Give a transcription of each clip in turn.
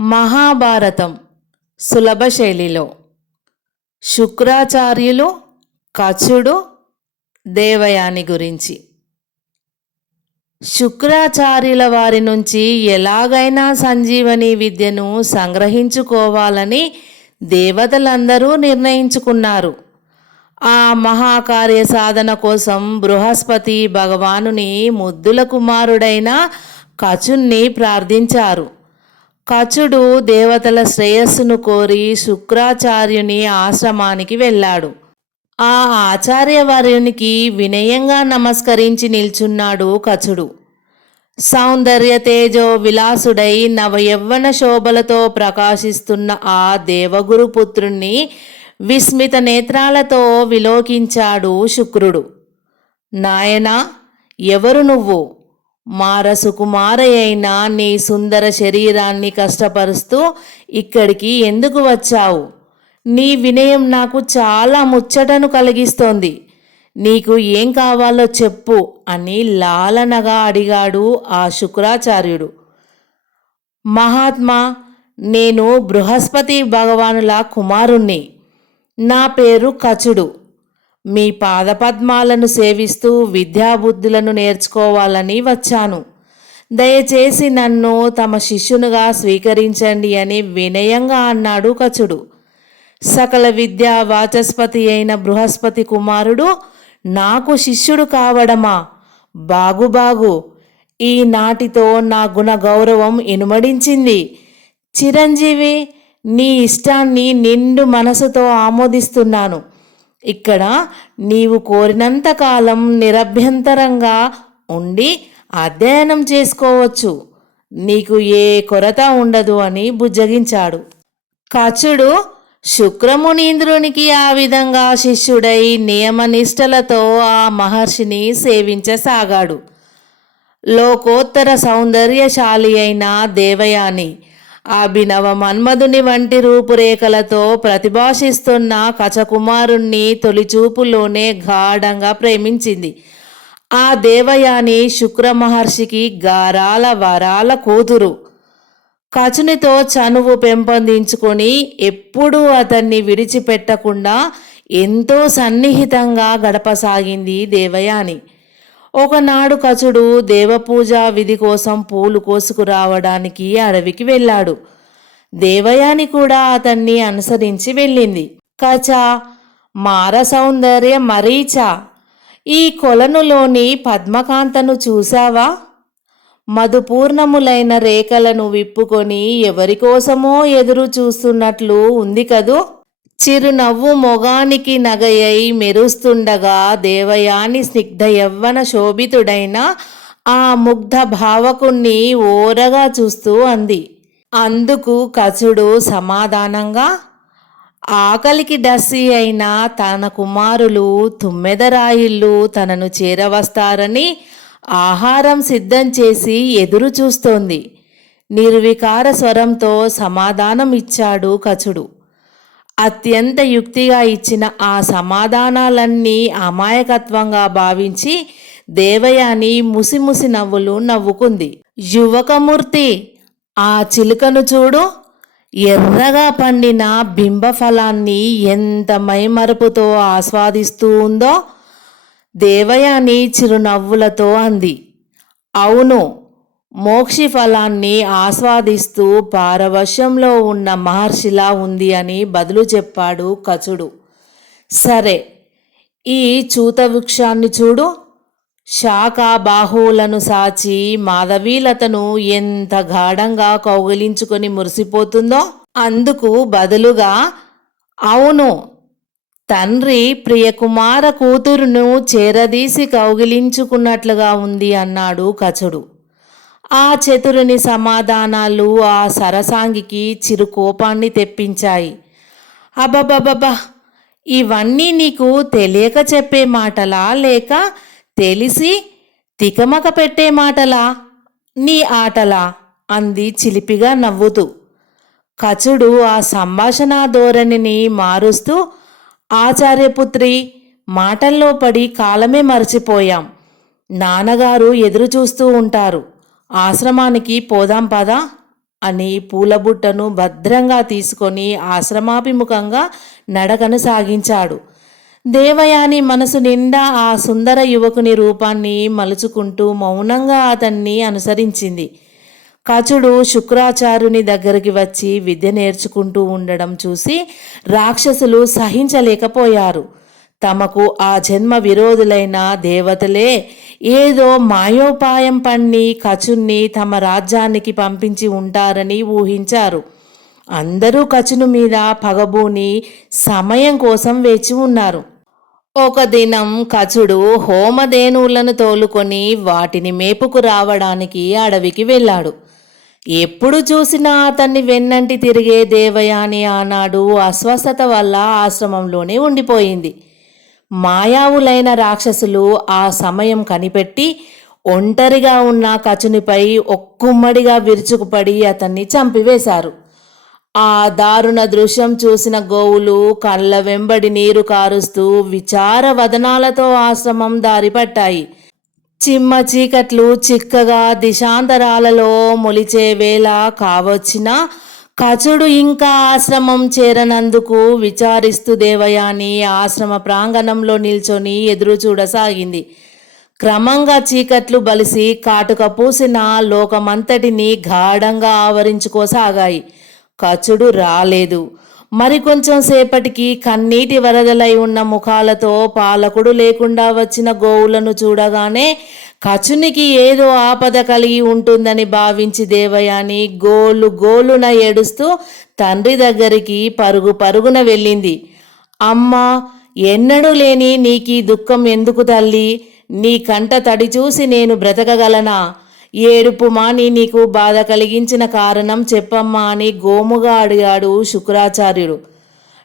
మహాభారతం సులభ శైలిలో శుక్రాచార్యులు, కచుడు, దేవయాని గురించి. శుక్రాచార్యుల వారి నుంచి ఎలాగైనా సంజీవని విద్యను సంగ్రహించుకోవాలని దేవతలందరూ నిర్ణయించుకున్నారు. ఆ మహాకార్య సాధన కోసం బృహస్పతి భగవానుని ముద్దుల కుమారుడైన కచుణ్ణి ప్రార్థించారు. కచుడు దేవతల శ్రేయస్సును కోరి శుక్రాచార్యుని ఆశ్రమానికి వెళ్ళాడు. ఆ ఆచార్యవర్యునికి వినయంగా నమస్కరించి నిల్చున్నాడు కచుడు. సౌందర్య తేజో విలాసుడై నవయవ్వన శోభలతో ప్రకాశిస్తున్న ఆ దేవగురు పుత్రుణ్ణి విస్మిత నేత్రాలతో విలోకించాడు శుక్రుడు. నాయనా, ఎవరు నువ్వు? మారసుకుమారయైన నీ సుందర శరీరాన్ని కష్టపరుస్తూ ఇక్కడికి ఎందుకు వచ్చావు? నీ వినయం నాకు చాలా ముచ్చటను కలిగిస్తోంది. నీకు ఏం కావాలో చెప్పు అని లాలనగా అడిగాడు ఆ శుక్రాచార్యుడు. మహాత్మా, నేను బృహస్పతి భగవానుల కుమారుణ్ణి. నా పేరు కచుడు. మీ పాదపద్మాలను సేవిస్తూ విద్యాబుద్ధులను నేర్చుకోవాలని వచ్చాను. దయచేసి నన్ను తమ శిష్యునిగా స్వీకరించండి అని వినయంగా అన్నాడు కచుడు. సకల విద్యా వాచస్పతి అయిన బృహస్పతి కుమారుడు నాకు శిష్యుడు కావడమా? బాగు ఈనాటితో నా గుణ గౌరవం ఇనుమడించింది. చిరంజీవి, నీ ఇష్టాన్ని నిండు మనసుతో ఆమోదిస్తున్నాను. ఇక్కడ నీవు కోరినంతకాలం నిరభ్యంతరంగా ఉండి అధ్యయనం చేసుకోవచ్చు. నీకు ఏ కొరత ఉండదు అని బుజ్జగించాడు. కచుడు శుక్రమునీంద్రునికి ఆ విధంగా శిష్యుడై నియమనిష్టలతో ఆ మహర్షిని సేవించసాగాడు. లోకోత్తర సౌందర్యశాలి అయిన దేవయాని అభినవ మన్మధుని వంటి రూపురేఖలతో ప్రతిభాషిస్తున్న కచకుమారుణ్ణి తొలిచూపులోనే గాఢంగా ప్రేమించింది. ఆ దేవయాని శుక్ర మహర్షికి గారాల వరాల కూతురు. కచునితో చనువు పెంపొందించుకొని ఎప్పుడూ అతన్ని విడిచిపెట్టకుండా ఎంతో సన్నిహితంగా గడపసాగింది దేవయాని. ఒకనాడు కచుడు దేవపూజా విధి కోసం పూలు కోసుకురావడానికి అడవికి వెళ్ళాడు. దేవయాని కూడా అతన్ని అనుసరించి వెళ్ళింది. కచ, మార సౌందర్య మరీచ, ఈ కొలనులోని పద్మకాంతను చూశావా? మధుపూర్ణములైన రేఖలను విప్పుకొని ఎవరికోసమో ఎదురు చూస్తున్నట్లు ఉంది కదూ. చిరునవ్వు మొగానికి నగయై మెరుస్తుండగా దేవయాని స్నిగ్ధ యవ్వన శోభితుడైన ఆ ముగ్ధ భావకుణ్ణి ఓరగా చూస్తూ అంది. అందుకు కచుడు సమాధానంగా, ఆకలికి డస్సి అయిన తన కుమారులు తుమ్మెదరాయిళ్ళు తనను చేరవస్తారని ఆహారం సిద్ధం చేసి ఎదురు చూస్తోంది. నిర్వికార స్వరంతో సమాధానం ఇచ్చాడు కచుడు. అత్యంత యుక్తిగా ఇచ్చిన ఆ సమాధానాలన్నీ అమాయకత్వంగా భావించి దేవయాని ముసిముసి నవ్వులు నవ్వుకుంది. యువకమూర్తి, ఆ చిలుకను చూడు. ఎర్రగా పండిన బింబఫలాన్ని ఎంత మైమరుపుతో ఆస్వాదిస్తూ ఉందో. దేవయాని చిరునవ్వులతో అంది. అవును, మోక్షి ఫలాన్ని ఆస్వాదిస్తూ పారవశ్యంలో ఉన్న మహర్షిలా ఉంది అని బదులు చెప్పాడు కచుడు. సరే, ఈ చూతవృక్షాన్ని చూడు. శాఖ బాహువులను సాచి మాధవీలతను ఎంత గాఢంగా కౌగిలించుకొని మురిసిపోతుందో. అందుకు బదులుగా, అవును, తండ్రి ప్రియకుమార కూతురును చేరదీసి కౌగిలించుకున్నట్లుగా ఉంది అన్నాడు కచుడు. ఆ చతురుని సమాధానాలు ఆ సరసాంగికి చిరు కోపాన్ని తెప్పించాయి. అబ్బబ్బబ్బబ్బా, ఇవన్నీ నీకు తెలియక చెప్పే మాటలా, లేక తెలిసి తికమక పెట్టే మాటలా, నీ ఆటలా అంది చిలిపిగా నవ్వుతూ. కచుడు ఆ సంభాషణ ధోరణిని మారుస్తూ, ఆచార్యపుత్రి, మాటల్లో పడి కాలమే మర్చిపోయాం. నాన్నగారు ఎదురు చూస్తూ ఉంటారు. ఆశ్రమానికి పోదాం పదా అని పూలబుట్టను భద్రంగా తీసుకొని ఆశ్రమాభిముఖంగా నడకను సాగించాడు. దేవయాని మనసు నిండా ఆ సుందర యువకుని రూపాన్ని మలుచుకుంటూ మౌనంగా అతన్ని అనుసరించింది. కచుడు శుక్రాచార్యుని దగ్గరికి వచ్చి విద్య నేర్చుకుంటూ ఉండడం చూసి రాక్షసులు సహించలేకపోయారు. తమకు ఆ జన్మ విరోధులైన దేవతలే ఏదో మాయోపాయం పన్ని కచుని తమ రాజ్యానికి పంపించి ఉంటారని ఊహించారు. అందరూ కచును మీద పగబూని సమయం కోసం వేచి ఉన్నారు. ఒక దినం కచుడు హోమధేనువులను తోలుకొని వాటిని మేపుకు రావడానికి అడవికి వెళ్ళాడు. ఎప్పుడు చూసినా అతన్ని వెన్నంటి తిరిగే దేవయాని ఆనాడు అస్వస్థత వల్ల ఆశ్రమంలోనే ఉండిపోయింది. మాయావులైన రాక్షసులు ఆ సమయం కనిపెట్టి ఒంటరిగా ఉన్న కచునిపై ఒక్కుమ్మడిగా విరుచుకుపడి అతన్ని చంపివేశారు. ఆ దారుణ దృశ్యం చూసిన గోవులు కళ్ళ వెంబడి నీరు కారుస్తూ విచార వదనాలతో ఆశ్రమం దారిపట్టాయి. చిమ్మ చీకట్లు చిక్కగా దిశాంతరాలలో మొలిచే వేళ కావచ్చినా కచుడు ఇంకా ఆశ్రమం చేరనందుకు విచారిస్తూ దేవయాని ఆశ్రమ ప్రాంగణంలో నిల్చొని ఎదురు చూడసాగింది. క్రమంగా చీకట్లు బలిసి కాటుక పూసిన లోకమంతటిని గాఢంగా ఆవరించుకోసాగాయి. కచుడు రాలేదు. మరికొంచెం సేపటికి కన్నీటి వరదలై ఉన్న ముఖాలతో పాలకుడు లేకుండా వచ్చిన గోవులను చూడగానే కచునికి ఏదో ఆపద కలిగి ఉంటుందని భావించి దేవయాని గోలున ఏడుస్తూ తండ్రి దగ్గరికి పరుగు పరుగున వెళ్ళింది. అమ్మా, ఎన్నడూ లేని నీకీ దుఃఖం ఎందుకు తల్లి? నీ కంట తడి చూసి నేను బ్రతకగలనా? ఏడుపు మాని నీకు బాధ కలిగించిన కారణం చెప్పమ్మా అని గోముగా అడిగాడు శుక్రాచార్యుడు.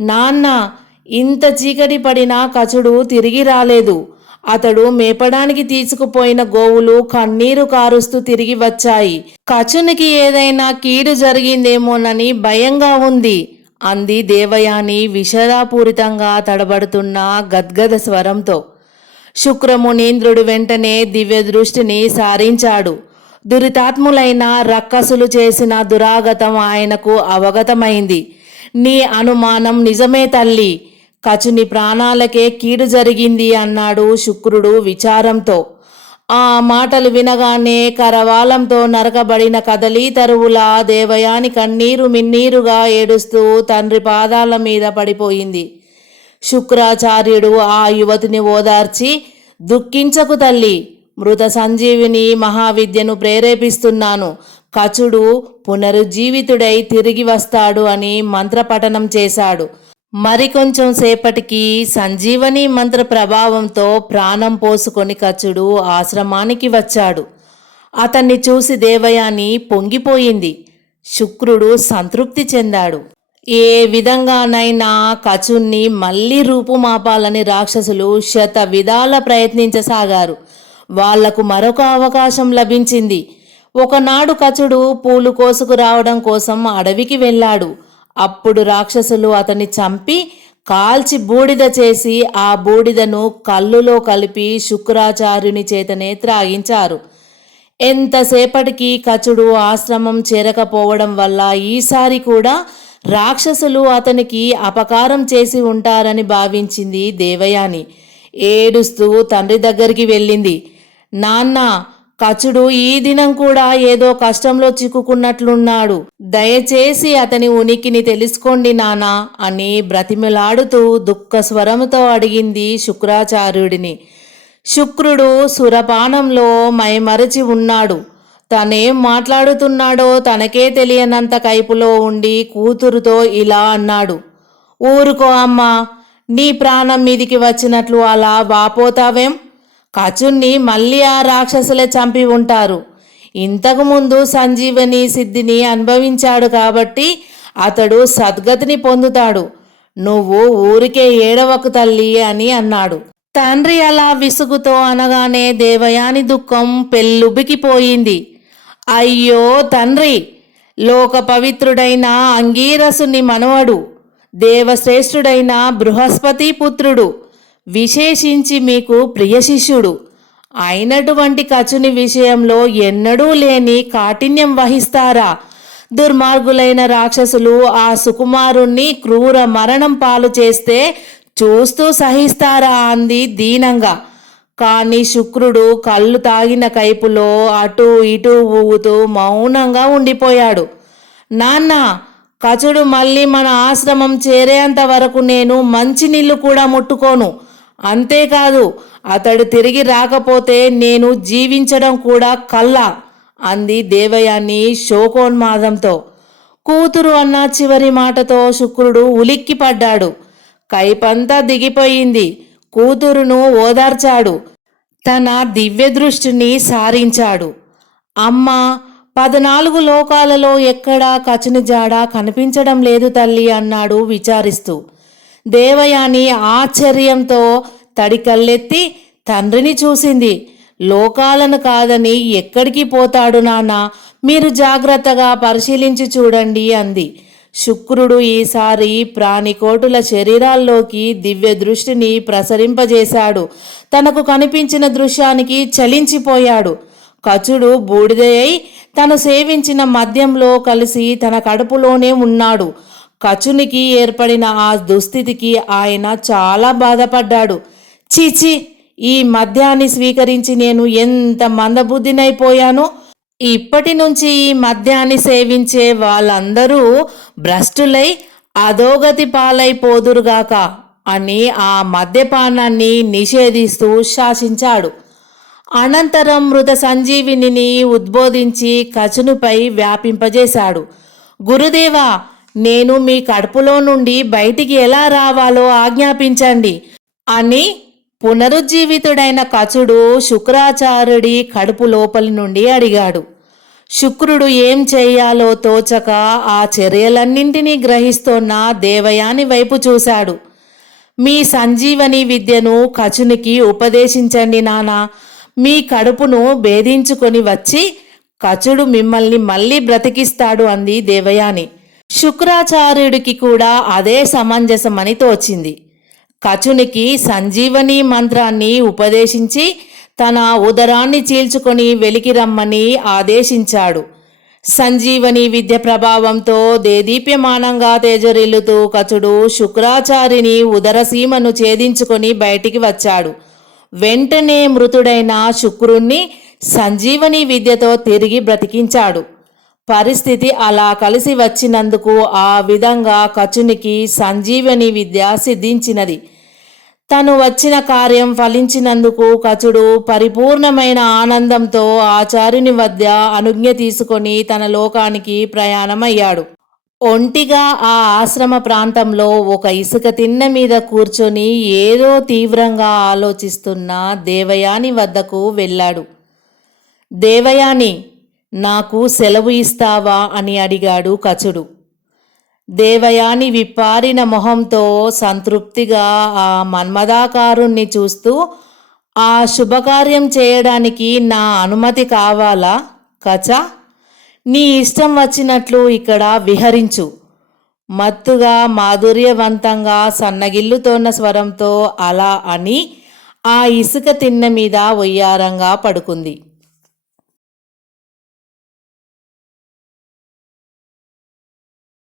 నాన్న, ఇంత చీకటి పడినా కచుడు తిరిగి రాలేదు. అతడు మేపడానికి తీసుకుపోయిన గోవులు కన్నీరు కారుస్తూ తిరిగి వచ్చాయి. కచునికి ఏదైనా కీడు జరిగిందేమోనని భయంగా ఉంది అంది దేవయాని విషదాపూరితంగా తడబడుతున్న గద్గద స్వరంతో. శుక్రమునీంద్రుడు వెంటనే దివ్య దృష్టిని సారించాడు. దురితాత్ములైన రక్కసులు చేసిన దురాగతం ఆయనకు అవగతమైంది. నీ అనుమానం నిజమే తల్లి. కచుని ప్రాణాలకే కీడు జరిగింది అన్నాడు శుక్రుడు విచారంతో. ఆ మాటలు వినగానే కరవాలంతో నరకబడిన కదలీ తరువులా దేవయాని కన్నీరు మిన్నీరుగా ఏడుస్తూ తండ్రి పాదాల మీద పడిపోయింది. శుక్రాచార్యుడు ఆ యువతిని ఓదార్చి, దుఃఖించకు తల్లి, మృత సంజీవిని మహావిద్యను ప్రేరేపిస్తున్నాను. కచుడు పునరుజ్జీవితుడై తిరిగి వస్తాడు అని మంత్రపఠనం చేశాడు. మరికొంచెం సేపటికి సంజీవని మంత్ర ప్రభావంతో ప్రాణం పోసుకొని కచుడు ఆశ్రమానికి వచ్చాడు. అతన్ని చూసి దేవయాని పొంగిపోయింది. శుక్రుడు సంతృప్తి చెందాడు. ఏ విధంగానైనా కచున్ని మళ్ళీ రూపుమాపాలని రాక్షసులు శత విధాల ప్రయత్నించసాగారు. వాళ్లకు మరొక అవకాశం లభించింది. ఒకనాడు కచుడు పూలు కోసుకు రావడం కోసం అడవికి వెళ్ళాడు. అప్పుడు రాక్షసులు అతన్ని చంపి కాల్చి బూడిద చేసి ఆ బూడిదను కల్లులో కలిపి శుక్రాచార్యుని చేతనే త్రాగించారు. ఎంతసేపటికి కచుడు ఆశ్రమం చేరకపోవడం వల్ల ఈసారి కూడా రాక్షసులు అతనికి అపకారం చేసి ఉంటారని భావించింది దేవయాని. ఏడుస్తూ తండ్రి దగ్గరికి వెళ్ళింది. నాన్న, కచుడు ఈ దినం కూడా ఏదో కష్టంలో చిక్కుకున్నట్లున్నాడు. దయచేసి అతని ఉనికిని తెలుసుకోండి నానా అని బ్రతిమిలాడుతూ దుఃఖ స్వరముతో అడిగింది శుక్రాచార్యుడిని. శుక్రుడు సురపానంలో మైమరచి ఉన్నాడు. తనేం మాట్లాడుతున్నాడో తనకే తెలియనంత కైపులో ఉండి కూతురుతో ఇలా అన్నాడు. ఊరుకో అమ్మా, నీ ప్రాణం మీదికి వచ్చినట్లు అలా వాపోతావేం? కచున్ని మళ్ళీ ఆ రాక్షసులే చంపి ఉంటారు. ఇంతకుముందు సంజీవని సిద్ధిని అనుభవించాడు కాబట్టి అతడు సద్గతిని పొందుతాడు. నువ్వు ఊరికే ఏడవకు తల్లి అని అన్నాడు. తండ్రి అలా విసుగుతో అనగానే దేవయాని దుఃఖం పెళ్ళుబికిపోయింది. అయ్యో తండ్రి, లోక పవిత్రుడైన అంగీరసుని మనవడు, దేవశ్రేష్ఠుడైన బృహస్పతి పుత్రుడు, విశేషించి మీకు ప్రియ శిష్యుడు అయినటువంటి కచుని విషయంలో ఎన్నడూ లేని కాఠిన్యం వహిస్తారా? దుర్మార్గులైన రాక్షసులు ఆ సుకుమారుణ్ణి క్రూర మరణం పాలు చేస్తే చూస్తూ సహిస్తారా అంది దీనంగా. కానీ శుక్రుడు కళ్ళు తాగిన కైపులో అటూ ఇటూ ఊగుతూ మౌనంగా ఉండిపోయాడు. నాన్న, కచుడు మళ్ళీ మన ఆశ్రమం చేరేంత వరకు నేను మంచినీళ్ళు కూడా ముట్టుకోను. అంతేకాదు, అతడు తిరిగి రాకపోతే నేను జీవించడం కూడా కల్లా అంది దేవయాని శోకోన్మాదంతో. కూతురు అన్న చివరి మాటతో శుక్రుడు ఉలిక్కిపడ్డాడు. కైపంతా దిగిపోయింది. కూతురును ఓదార్చాడు. తన దివ్య దృష్టిని సారించాడు. అమ్మా, 14 లోకాలలో ఎక్కడా కచుని జాడ కనిపించడం లేదు తల్లి అన్నాడు విచారిస్తూ. దేవయాని ఆశ్చర్యంతో తడికల్లెత్తి తండ్రిని చూసింది. లోకాలను కాదని ఎక్కడికి పోతాడు నాన్న, మీరు జాగ్రత్తగా పరిశీలించి చూడండి అంది. శుక్రుడు ఈసారి ప్రాణికోటుల శరీరాల్లోకి దివ్య దృష్టిని ప్రసరింపజేశాడు. తనకు కనిపించిన దృశ్యానికి చలించిపోయాడు. కచుడు బూడిదయ్యి తను సేవించిన మద్యంలో కలిసి తన కడుపులోనే ఉన్నాడు. కచునికి ఏర్పడిన ఆ దుస్థితికి ఆయన చాలా బాధపడ్డాడు. చీచి, ఈ మద్యాన్ని స్వీకరించి నేను ఎంత మందబుద్ధినైపోయానో. ఇప్పటి నుంచి ఈ మద్యాన్ని సేవించే వాళ్ళందరూ భ్రష్టులై అధోగతి పాలైపోదురుగాక అని ఆ మద్యపానాన్ని నిషేధిస్తూ శాసించాడు. అనంతరం మృత సంజీవిని ఉద్బోధించి కచునుపై వ్యాపింపజేశాడు. గురుదేవా, నేను మీ కడుపులో నుండి బయటికి ఎలా రావాలో ఆజ్ఞాపించండి అని పునరుజ్జీవితుడైన కచుడు శుక్రాచార్యుడి కడుపు లోపలి నుండి అడిగాడు. శుక్రుడు ఏం చెయ్యాలో తోచక ఆ చర్యలన్నింటినీ గ్రహిస్తోన్న దేవయాని వైపు చూశాడు. మీ సంజీవని విద్యను కచునికి ఉపదేశించండి నానా. మీ కడుపును భేదించుకొని వచ్చి కచుడు మిమ్మల్ని మళ్ళీ బ్రతికిస్తాడు అంది దేవయాని. శుక్రాచార్యుడికి కూడా అదే సమంజసమని తోచింది. కచునికి సంజీవని మంత్రాన్ని ఉపదేశించి తన ఉదరాన్ని చీల్చుకొని వెలికి రమ్మని ఆదేశించాడు. సంజీవని విద్య ప్రభావంతో దేదీప్యమానంగా తేజరిల్లుతూ కచుడు శుక్రాచార్యుని ఉదరసీమను ఛేదించుకొని బయటికి వచ్చాడు. వెంటనే మృతుడైన శుక్రుణ్ణి సంజీవని విద్యతో తిరిగి బ్రతికించాడు. పరిస్థితి అలా కలిసి వచ్చినందుకు ఆ విధంగా కచునికి సంజీవని విద్య సిద్ధించినది. తను వచ్చిన కార్యం ఫలించినందుకు కచుడు పరిపూర్ణమైన ఆనందంతో ఆచార్యుని వద్ద అనుజ్ఞ తీసుకొని తన లోకానికి ప్రయాణమయ్యాడు. ఒంటిగా ఆ ఆశ్రమ ప్రాంతంలో ఒక ఇసుక తిన్న మీద కూర్చొని ఏదో తీవ్రంగా ఆలోచిస్తున్న దేవయాని వద్దకు వెళ్ళాడు. దేవయాని, నాకు సెలవు ఇస్తావా అని అడిగాడు కచుడు. దేవయాని విప్పారిన మొహంతో సంతృప్తిగా ఆ మన్మదాకారుణ్ణి చూస్తూ, ఆ శుభకార్యం చేయడానికి నా అనుమతి కావాలా కచా? నీ ఇష్టం వచ్చినట్లు ఇక్కడ విహరించు. మత్తుగా మాధుర్యవంతంగా సన్నగిల్లుతోన్న స్వరంతో అలా అని ఆ ఇసుక తిన్న మీద వయ్యారంగా పడుకుంది.